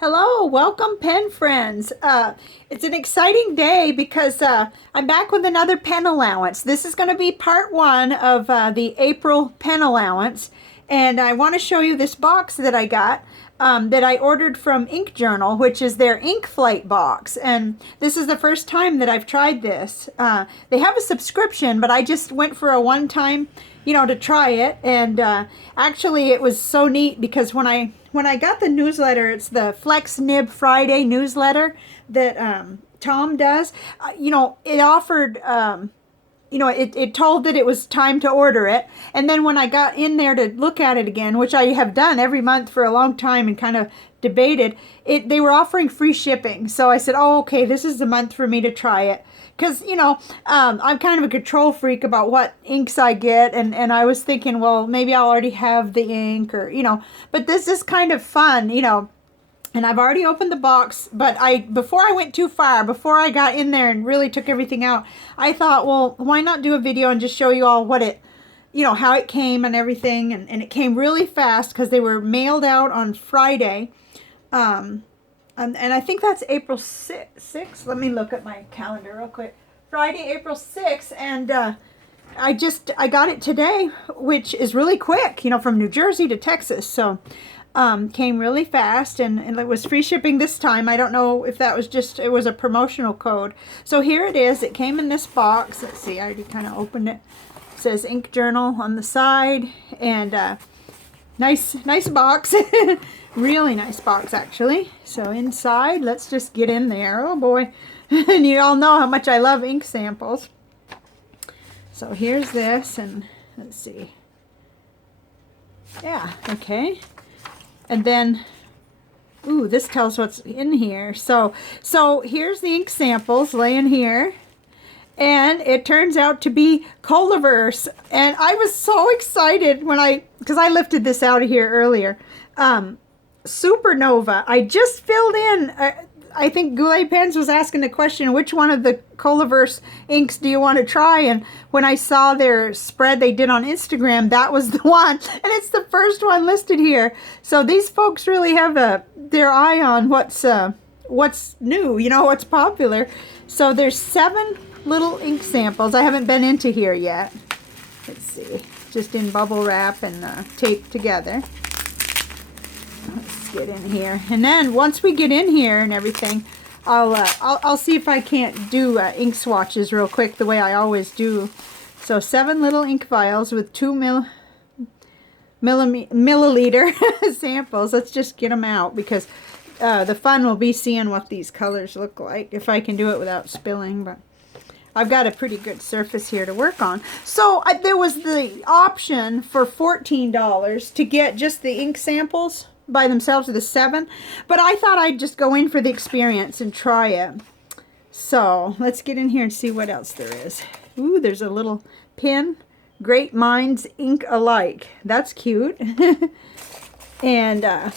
Hello, welcome pen friends. It's an exciting day because I'm back with another pen allowance. This is going to be part one of the April pen allowance, and I want to show you this box that I got that I ordered from Ink Journal, which is their ink flight box. And this is the first time that I've tried this. They have a subscription, but I just went for a one-time, to try it. And actually, it was so neat because when I got the newsletter, it's the Flex Nib Friday newsletter that Tom does. It offered. It told that it was time to order it. And then when I got in there to look at it again, which I have done every month for a long time and kind of debated, they were offering free shipping. So I said, oh, okay, this is the month for me to try it. Because, I'm kind of a control freak about what inks I get. And I was thinking, well, maybe I'll already have the ink or, but this is kind of fun, and I've already opened the box, but before I went too far, before I got in there and really took everything out, I thought, well, why not do a video and just show you all what it, how it came and everything. And it came really fast because they were mailed out on Friday. And I think that's April 6th. Let me look at my calendar real quick. Friday, April 6th. And I got it today, which is really quick, from New Jersey to Texas. So came really fast, and it was free shipping this time. I don't know if that was it was a promotional code. So here it is. It came in this box. Let's see, I already kind of opened it. It says Ink Journal on the side, and nice box. Really nice box, actually. So inside, let's just get in there. Oh boy. And you all know how much I love ink samples. So here's this, and let's see. Yeah, okay. And then, ooh, this tells what's in here. So here's the ink samples laying here. And it turns out to be Colorverse. And I was so excited because I lifted this out of here earlier. Supernova. I just filled in, I think Goulet Pens was asking the question, which one of the Colorverse inks do you want to try? And when I saw their spread they did on Instagram, that was the one. And it's the first one listed here. So these folks really have their eye on what's new, what's popular. So there's 7 little ink samples. I haven't been into here yet. Let's see. Just in bubble wrap and taped together. Let's get in here. And then once we get in here and everything, I'll see if I can't do ink swatches real quick the way I always do. So 7 little ink vials with 2 milliliter samples. Let's just get them out because the fun will be seeing what these colors look like if I can do it without spilling. But I've got a pretty good surface here to work on. So there was the option for $14 to get just the ink samples by themselves, the 7, but I thought I'd just go in for the experience and try it. So let's get in here and see what else there is. Ooh, there's a little pin. Great minds ink alike. That's cute. And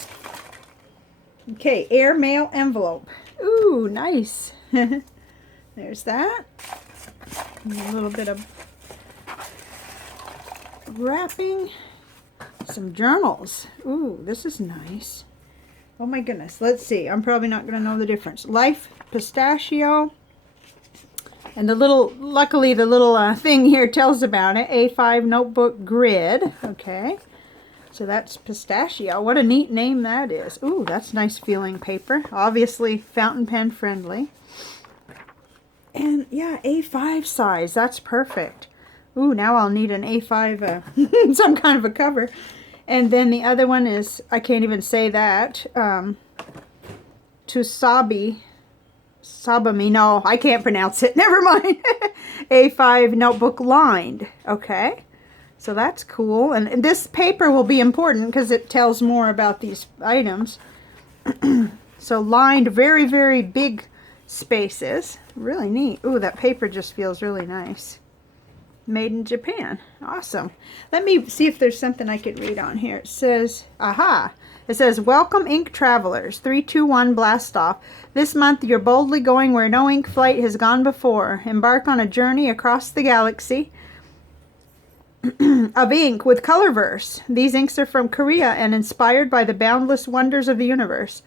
okay, airmail envelope. Ooh, nice. There's that. And a little bit of wrapping. Some journals. Ooh, this is nice. Oh my goodness. Let's see. I'm probably not going to know the difference. Life Pistachio. And luckily the little thing here tells about it. A5 notebook grid. Okay. So that's Pistachio. What a neat name that is. Ooh, that's nice feeling paper. Obviously fountain pen friendly. And yeah, A5 size. That's perfect. Ooh, now I'll need an A5, some kind of a cover. And then the other one is, I can't even say that, Sabami, no, I can't pronounce it, never mind. A5 notebook lined, okay. So that's cool. And this paper will be important because it tells more about these items. So lined, very, very big spaces. Really neat. Ooh, that paper just feels really nice. Made in Japan. Awesome. Let me see if there's something I could read on here. It says, aha. It says, welcome ink travelers. 321 blast off. This month you're boldly going where no ink flight has gone before. Embark on a journey across the galaxy of ink with Colorverse. These inks are from Korea and inspired by the boundless wonders of the universe.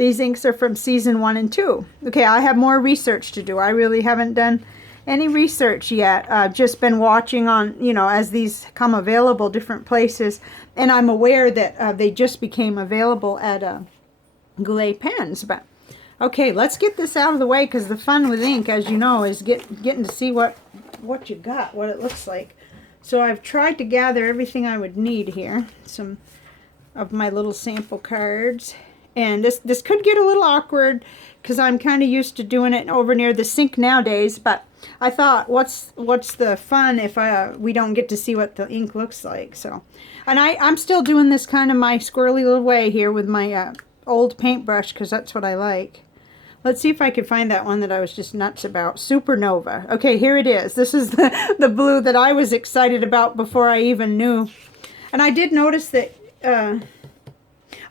These inks are from season 1 and 2. Okay, I have more research to do. I really haven't done any research yet. I've just been watching on, you know, as these come available different places. And I'm aware that they just became available at Goulet Pens. But okay, let's get this out of the way, because the fun with ink, as you know, is getting to see what you got, what it looks like. So I've tried to gather everything I would need here. Some of my little sample cards. And this could get a little awkward because I'm kind of used to doing it over near the sink nowadays. But I thought, what's the fun if we don't get to see what the ink looks like? So, and I'm still doing this kind of my squirrely little way here with my old paintbrush, because that's what I like. Let's see if I can find that one that I was just nuts about. Supernova. Okay, here it is. This is the blue that I was excited about before I even knew. And I did notice that...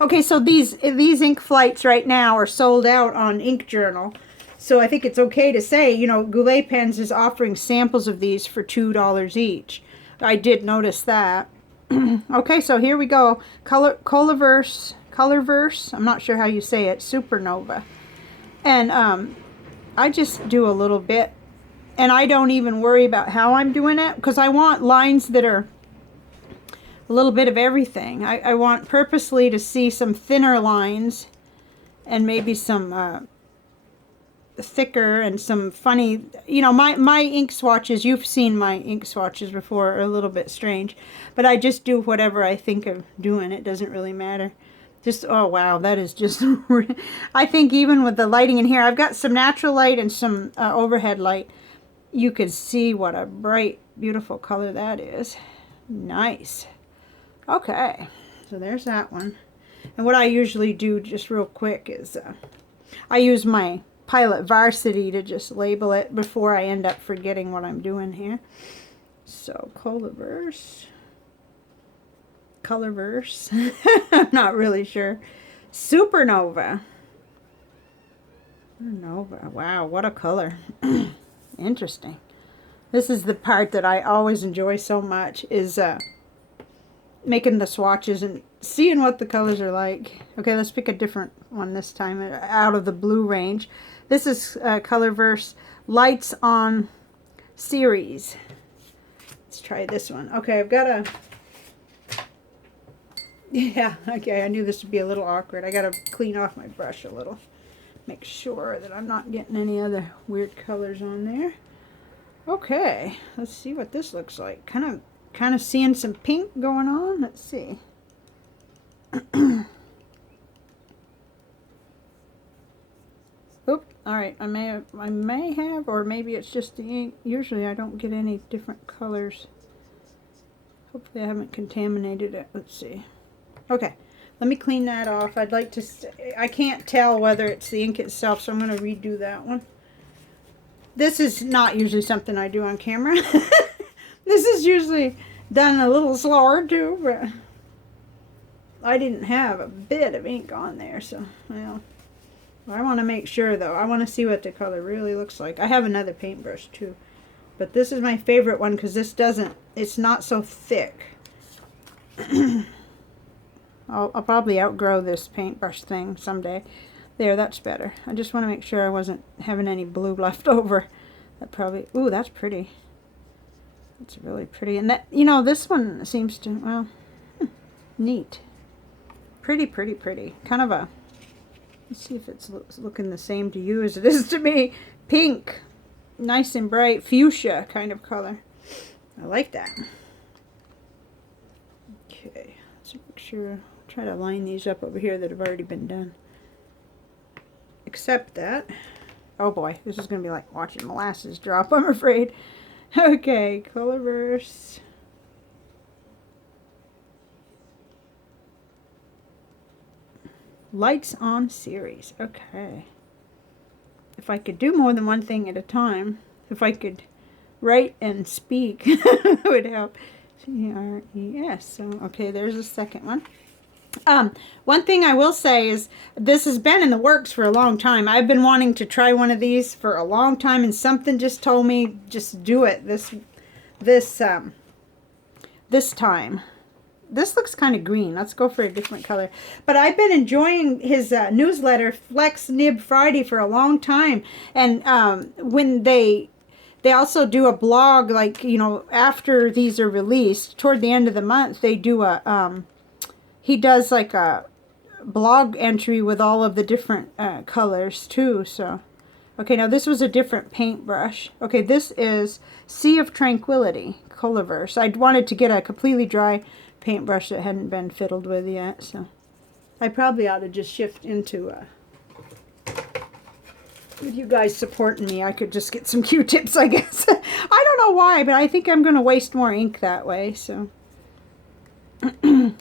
okay, so these ink flights right now are sold out on Ink Journal. So I think it's okay to say, you know, Goulet Pens is offering samples of these for $2 each. I did notice that. Okay, so here we go. Colorverse. I'm not sure how you say it. Supernova. And I just do a little bit. And I don't even worry about how I'm doing it, because I want lines that are a little bit of everything. I want purposely to see some thinner lines and maybe some thicker and some funny, you know, my ink swatches, you've seen my ink swatches before, are a little bit strange, but I just do whatever I think of doing. It doesn't really matter. Just, oh wow, that is just, I think even with the lighting in here, I've got some natural light and some overhead light. You can see what a bright, beautiful color that is. Nice. Okay, so there's that one. And what I usually do, just real quick, is I use my Pilot Varsity to just label it before I end up forgetting what I'm doing here. So, Colorverse. I'm not really sure. Supernova. Wow, what a color. Interesting. This is the part that I always enjoy so much, is making the swatches and seeing what the colors are like. Okay, let's pick a different one this time, out of the blue range. This is Colorverse Lights On series. Let's try this one. Okay, I've got a... Yeah, okay, I knew this would be a little awkward. I got to clean off my brush a little. Make sure that I'm not getting any other weird colors on there. Okay, let's see what this looks like. Kind of seeing some pink going on. Let's see. Oop, alright, I may have, or maybe it's just the ink. Usually I don't get any different colors. Hopefully I haven't contaminated it. Let's see. Okay, let me clean that off. I'd like to, I can't tell whether it's the ink itself, so I'm going to redo that one. This is not usually something I do on camera. This is usually done a little slower too, but I didn't have a bit of ink on there, so, well, I want to make sure though. I want to see what the color really looks like. I have another paintbrush too, but this is my favorite one because this doesn't, it's not so thick. I'll probably outgrow this paintbrush thing someday. There, that's better. I just want to make sure I wasn't having any blue left over. That probably, ooh, that's pretty. That's really pretty. And that, you know, this one seems to, well, neat. Pretty, pretty, pretty. Kind of a, let's see if it's looking the same to you as it is to me. Pink. Nice and bright. Fuchsia kind of color. I like that. Okay. Let's make sure. Try to line these up over here that have already been done. Except that, oh boy, this is going to be like watching molasses drop, I'm afraid. Okay, Colorverse. Lights On series. Okay. If I could do more than one thing at a time, if I could write and speak, it would help. C-R-E-S. So, okay, there's a second one. One thing I will say is this has been in the works for a long time. I've been wanting to try one of these for a long time, and something just told me just do it this time. this looks kind of green. Let's go for a different color. But I've been enjoying his newsletter, Flex Nib Friday, for a long time. And when they also do a blog, like, you know, after these are released, toward the end of the month, they do a, he does like a blog entry with all of the different colors too. So, okay, now this was a different paintbrush. Okay, this is Sea of Tranquility, Colorverse. I wanted to get a completely dry paintbrush that hadn't been fiddled with yet, so I probably ought to just shift into with you guys supporting me, I could just get some Q-tips, I guess. I don't know why, but I think I'm going to waste more ink that way, so.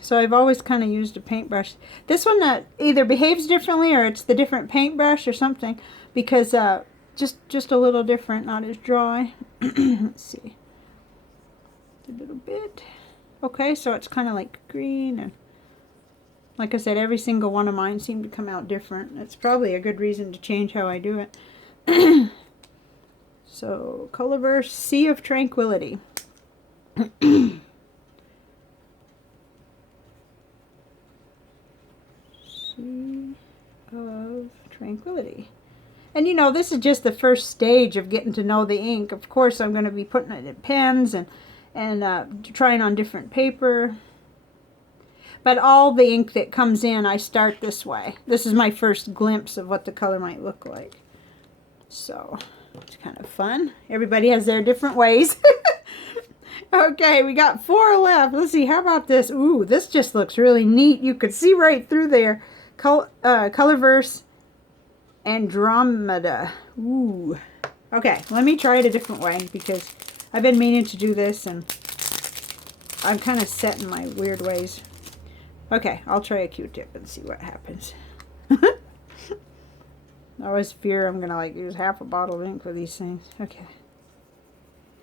So I've always kind of used a paintbrush. This one either behaves differently or it's the different paintbrush or something, because just a little different, not as dry. Let's see. A little bit. Okay, so it's kind of like green, and like I said, every single one of mine seem to come out different. That's probably a good reason to change how I do it. So, Colorverse, Sea of Tranquility. Sea of Tranquility. And you know, this is just the first stage of getting to know the ink. Of course, I'm going to be putting it in pens and trying on different paper. But all the ink that comes in, I start this way. This is my first glimpse of what the color might look like. So, it's kind of fun. Everybody has their different ways. Okay, we got 4 left. Let's see, how about this? Ooh, this just looks really neat. You could see right through there. Colorverse Andromeda. Ooh. Okay, let me try it a different way, because I've been meaning to do this, and I'm kind of set in my weird ways. Okay, I'll try a Q-tip and see what happens. I always fear I'm going to like use half a bottle of ink for these things. Okay.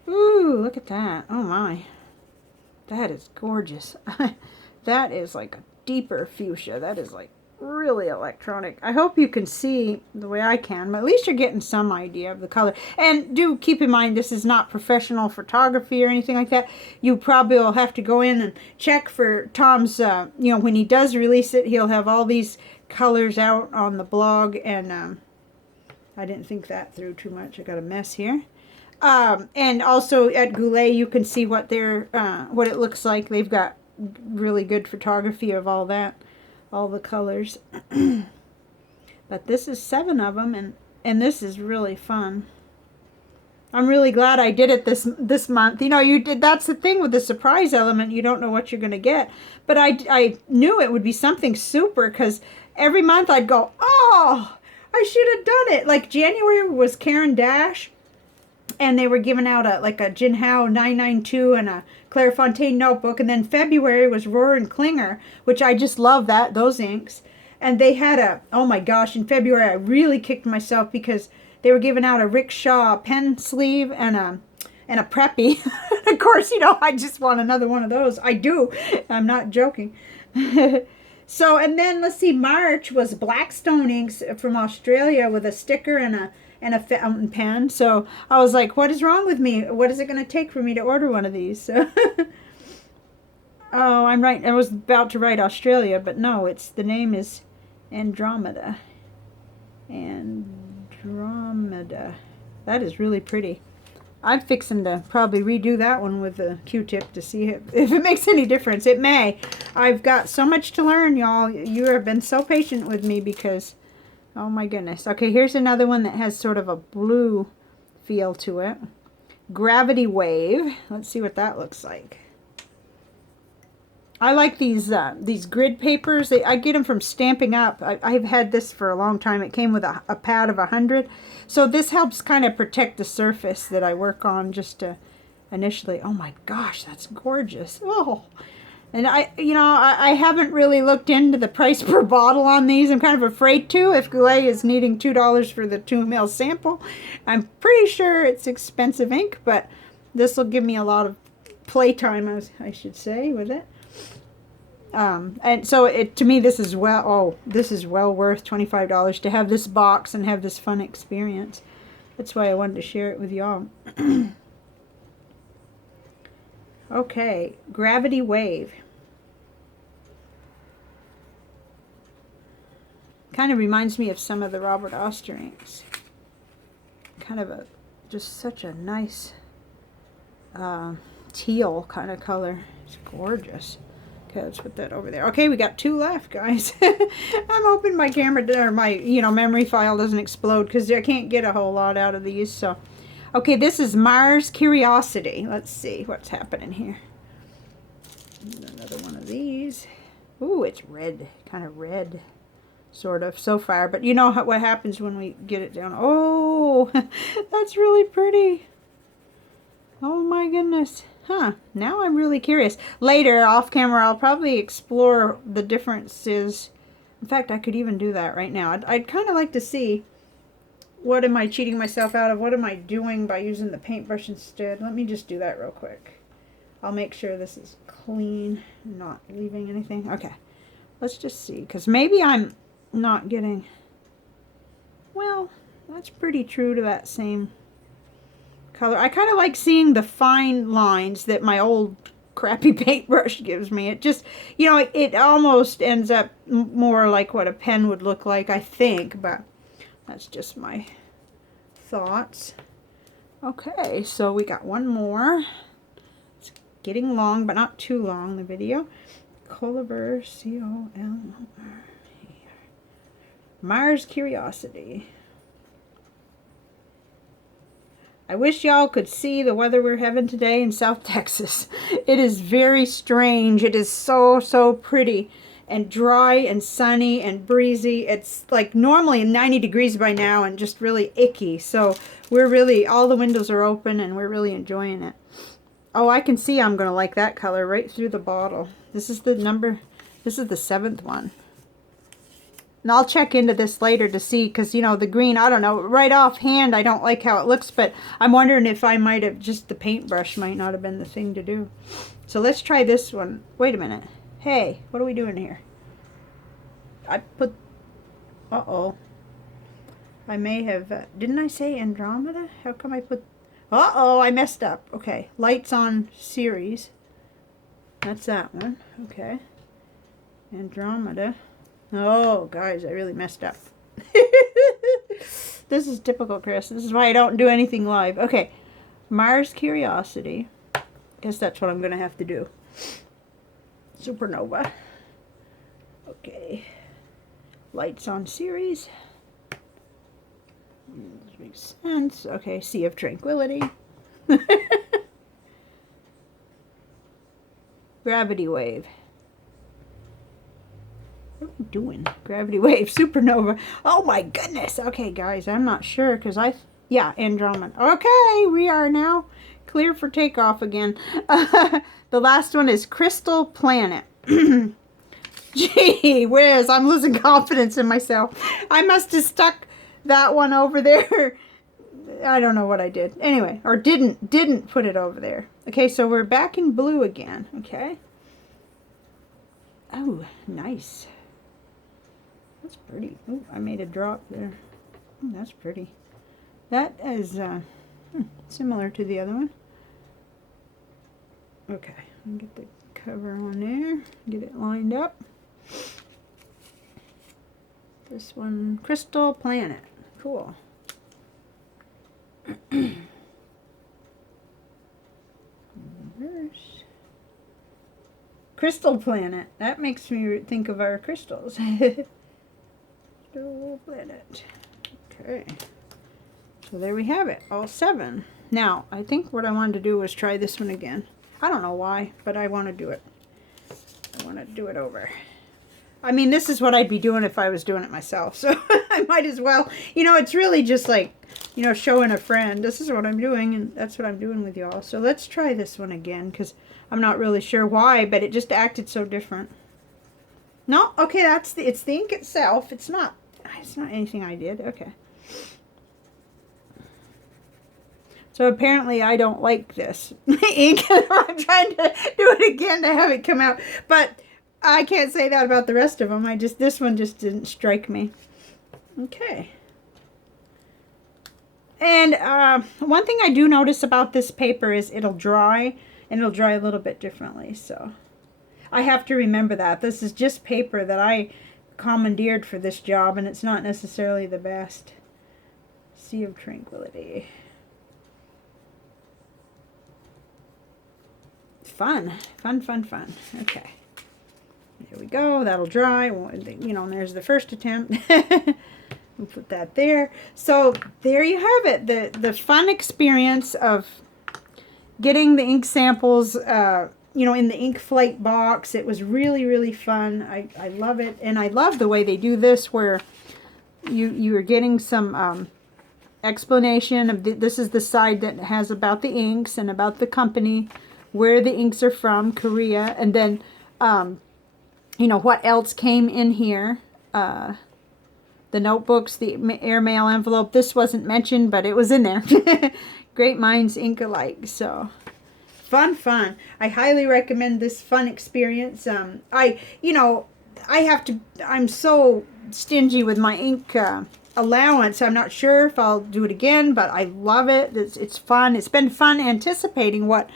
Ooh, look at that. Oh my. That is gorgeous. That is like a deeper fuchsia. That is like really electronic. I hope you can see the way I can, but at least you're getting some idea of the color. And do keep in mind, this is not professional photography or anything like that. You probably will have to go in and check for Tom's, you know, when he does release it, he'll have all these colors out on the blog, and I didn't think that through too much. I got a mess here. And also at Goulet, you can see what they're, what it looks like. They've got really good photography of all that. All the colors. But this is 7 of them, and this is really fun. I'm really glad I did it this month. You know, that's the thing with the surprise element. You don't know what you're going to get. But I knew it would be something super, because every month I'd go, oh, I should have done it. Like January was Karen Dash, and they were giving out a Jinhao 992 and a Clairefontaine notebook. And then February was Rohr and Klinger, which I just love those inks. And they had oh my gosh, in February I really kicked myself, because they were giving out a Rick Shaw pen sleeve and a Preppy. Of course, you know, I just want another one of those. I do. I'm not joking. So, and then let's see, March was Blackstone inks from Australia with a sticker and a fountain pen. So I was like, what is wrong with me? What is it going to take for me to order one of these? So oh, I'm right. I was about to write Australia, but no, the name is Andromeda. Andromeda. That is really pretty. I'm fixing to probably redo that one with a Q-tip to see if it makes any difference. It may. I've got so much to learn, y'all. You have been so patient with me, because oh my goodness. Okay, here's another one that has sort of a blue feel to it. Gravity Wave. Let's see what that looks like. I like these grid papers. I get them from Stamping Up. I've had this for a long time. It came with a pad of 100. So this helps kind of protect the surface that I work on just to initially. Oh my gosh, that's gorgeous. Oh. And I haven't really looked into the price per bottle on these. I'm kind of afraid to, if Goulet is needing $2 for the 2 ml sample. I'm pretty sure it's expensive ink, but this will give me a lot of playtime, I should say, with it. And so to me, this is well worth $25 to have this box and have this fun experience. That's why I wanted to share it with y'all. Okay, Gravity Wave. Kind of reminds me of some of the Robert Oster inks. Kind of a, just such a nice teal kind of color. It's gorgeous. Okay, let's put that over there. Okay, we got 2 left, guys. I'm hoping my camera, or my, you know, memory file doesn't explode, because I can't get a whole lot out of these. So, okay, this is Mars Curiosity. Let's see what's happening here. Another one of these. Ooh, it's red, kind of red, sort of, so far. But you know what happens when we get it down. Oh, that's really pretty. Oh my goodness. Huh, now I'm really curious. Later, off camera, I'll probably explore the differences. In fact, I could even do that right now. I'd kind of like to see, what am I cheating myself out of? What am I doing by using the paintbrush instead? Let me just do that real quick. I'll make sure this is clean, not leaving anything. Okay, let's just see, because maybe I'm not getting, well, that's pretty true to that same color. I kind of like seeing the fine lines that my old crappy paintbrush gives me. It just, you know, it almost ends up more like what a pen would look like, I think, but that's just my thoughts. Okay, so we got one more. It's getting long, but not too long, the video. Colorverse, C-O-L-O-R. Mars Curiosity. I wish y'all could see the weather we're having today in South Texas. It is very strange. It is so pretty and dry and sunny and breezy. It's like normally 90 degrees by now and just really icky. So we're really, all the windows are open and we're really enjoying it. Oh, I can see I'm going to like that color right through the bottle. This is the number, this is the 7th one. And I'll check into this later to see, because, you know, the green, I don't know, right offhand, I don't like how it looks, but I'm wondering if I might have, just the paintbrush might not have been the thing to do. So let's try this one. Wait a minute. Hey, what are we doing here? I put, uh-oh. I may have, didn't I say Andromeda? How come I put, uh-oh, I messed up. Okay, Lights on Series. That's that one. Okay. Andromeda. Oh, guys, I really messed up. This is typical Chris. This is why I don't do anything live. Okay, Mars Curiosity. Guess that's what I'm going to have to do. Supernova. Okay. Lights on Series. This makes sense. Okay, Sea of Tranquility. Gravity Wave. What are we doing? Gravity Wave, Supernova. Oh my goodness. Okay, guys, I'm not sure because yeah, Andromeda. Okay, we are now clear for takeoff again. The last one is Crystal Planet. Gee whiz, I'm losing confidence in myself. I must have stuck that one over there. I don't know what I did. Anyway, or didn't put it over there. Okay, so we're back in blue again. Okay. Oh, nice. That's pretty. Oh, I made a drop there. Oh, that's pretty. That is similar to the other one. Okay, get the cover on there. Get it lined up. This one, Crystal Planet. Cool. Reverse. Crystal Planet. That makes me think of our crystals. Crystal Planet. Okay. So there we have it. All 7. Now, I think what I wanted to do was try this one again. I don't know why, but I want to do it. I want to do it over. I mean, this is what I'd be doing if I was doing it myself. So I might as well. You know, it's really just like, you know, showing a friend. This is what I'm doing, and that's what I'm doing with y'all. So let's try this one again, because I'm not really sure why, but it just acted so different. No, okay, it's the ink itself. It's not anything I did. Okay. So apparently I don't like this ink. I'm trying to do it again to have it come out, but I can't say that about the rest of them. This one just didn't strike me. Okay. And one thing I do notice about this paper is it'll dry, and it'll dry a little bit differently. So I have to remember that. This is just paper that I commandeered for this job, and it's not necessarily the best. Sea of Tranquility. Fun. Fun, fun, fun. Okay. There we go. That'll dry. You know, and there's the first attempt. We'll put that there. So there you have it. The fun experience of getting the ink samples, you know, in the ink flight box. It was really, really fun. I love it. And I love the way they do this, where you are getting some explanation of this is the side that has about the inks and about the company, where the inks are from, Korea, and then you know, what else came in here. The notebooks, the airmail envelope. This wasn't mentioned, but it was in there. Great minds ink alike. So fun. I highly recommend this fun experience. You know, I'm so stingy with my ink allowance. I'm not sure if I'll do it again, but I love it. It's fun. It's been fun anticipating what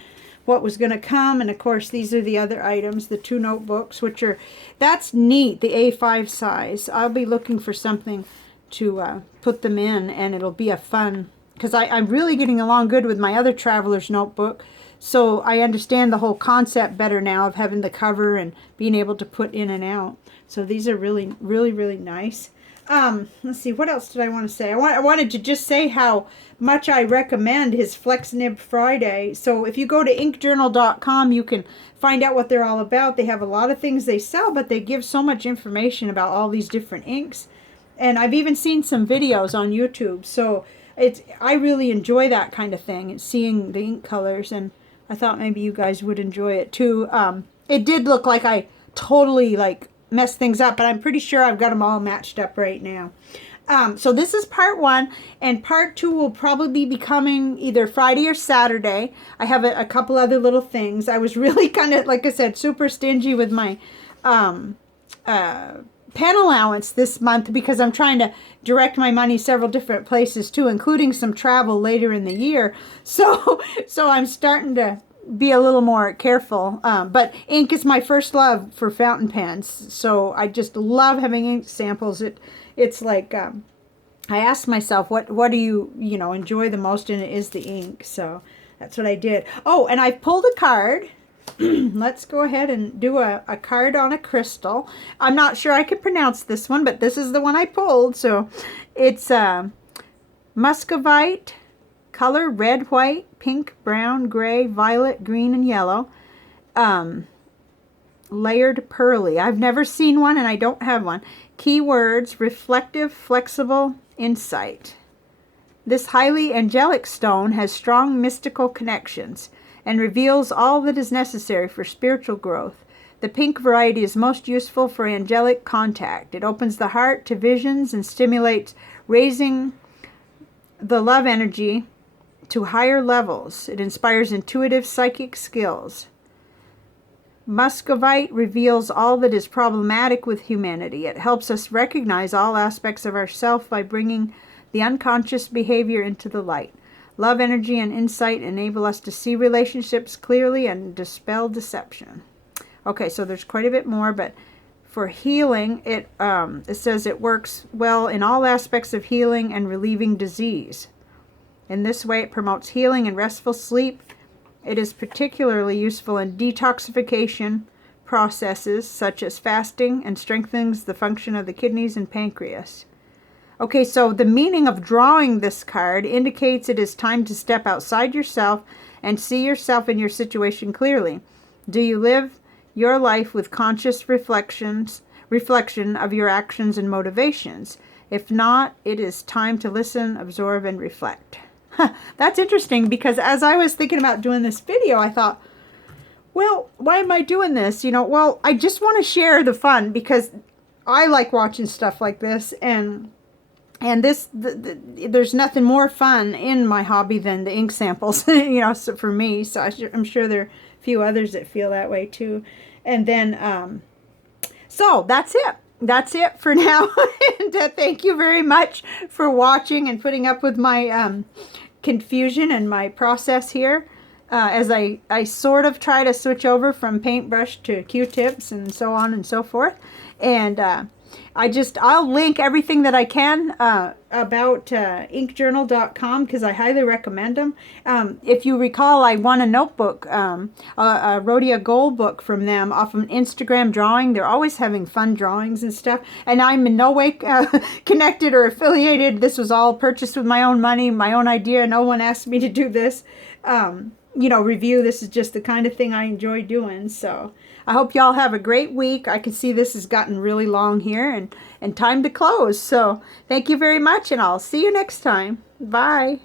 was going to come. And of course, these are the other items, the 2 notebooks, which are, that's neat, the A5 size. I'll be looking for something to put them in, and it'll be a fun, because I'm really getting along good with my other traveler's notebook. So I understand the whole concept better now of having the cover and being able to put in and out. So these are really, really, really nice. Let's see, what else did I want to say? I wanted to just say how much I recommend his Flex Nib Friday. So if you go to inkjournal.com, you can find out what they're all about. They have a lot of things they sell, but they give so much information about all these different inks. And I've even seen some videos on YouTube. So I really enjoy that kind of thing, and seeing the ink colors, and I thought maybe you guys would enjoy it too. It did look like I totally mess things up, but I'm pretty sure I've got them all matched up right now. So this is part 1, and part 2 will probably be coming either Friday or Saturday. I have a couple other little things. I was really kind of, like I said, super stingy with my pen allowance this month, because I'm trying to direct my money several different places too, including some travel later in the year. So I'm starting to be a little more careful, but ink is my first love for fountain pens, so I just love having ink samples. It's like I asked myself, what do you enjoy the most, and it is the ink. So that's what I did. Oh, and I pulled a card. Let's go ahead and do a card on a crystal. I'm not sure I could pronounce this one, but this is the one I pulled. So it's Muscovite color, red, white, pink, brown, gray, violet, green, and yellow. Layered pearly. I've never seen one, and I don't have one. Keywords: reflective, flexible, insight. This highly angelic stone has strong mystical connections and reveals all that is necessary for spiritual growth. The pink variety is most useful for angelic contact. It opens the heart to visions and stimulates raising the love energy to higher levels. It inspires intuitive psychic skills. Muscovite reveals all that is problematic with humanity. It helps us recognize all aspects of ourself by bringing the unconscious behavior into the light. Love energy and insight enable us to see relationships clearly and dispel deception. Okay, so there's quite a bit more, but for healing, it says it works well in all aspects of healing and relieving disease. In this way, it promotes healing and restful sleep. It is particularly useful in detoxification processes such as fasting, and strengthens the function of the kidneys and pancreas. Okay, so the meaning of drawing this card indicates it is time to step outside yourself and see yourself and your situation clearly. Do you live your life with conscious reflection of your actions and motivations? If not, it is time to listen, absorb, and reflect. That's interesting, because as I was thinking about doing this video, I thought, well, why am I doing this? Well, I just want to share the fun, because I like watching stuff like this, and there's nothing more fun in my hobby than the ink samples, so for me. So I'm sure there are a few others that feel that way too. And then, so that's it. That's it for now. And thank you very much for watching and putting up with my confusion and my process here, as I sort of try to switch over from paintbrush to Q-tips and so on and so forth. And I'll link everything that I can about inkjournal.com because I highly recommend them. If you recall, I won a notebook, a Rhodia Gold book from them off of an Instagram drawing. They're always having fun drawings and stuff. And I'm in no way connected or affiliated. This was all purchased with my own money, my own idea. No one asked me to do this. Review. This is just the kind of thing I enjoy doing. So I hope y'all have a great week. I can see this has gotten really long here and time to close. So thank you very much, and I'll see you next time. Bye.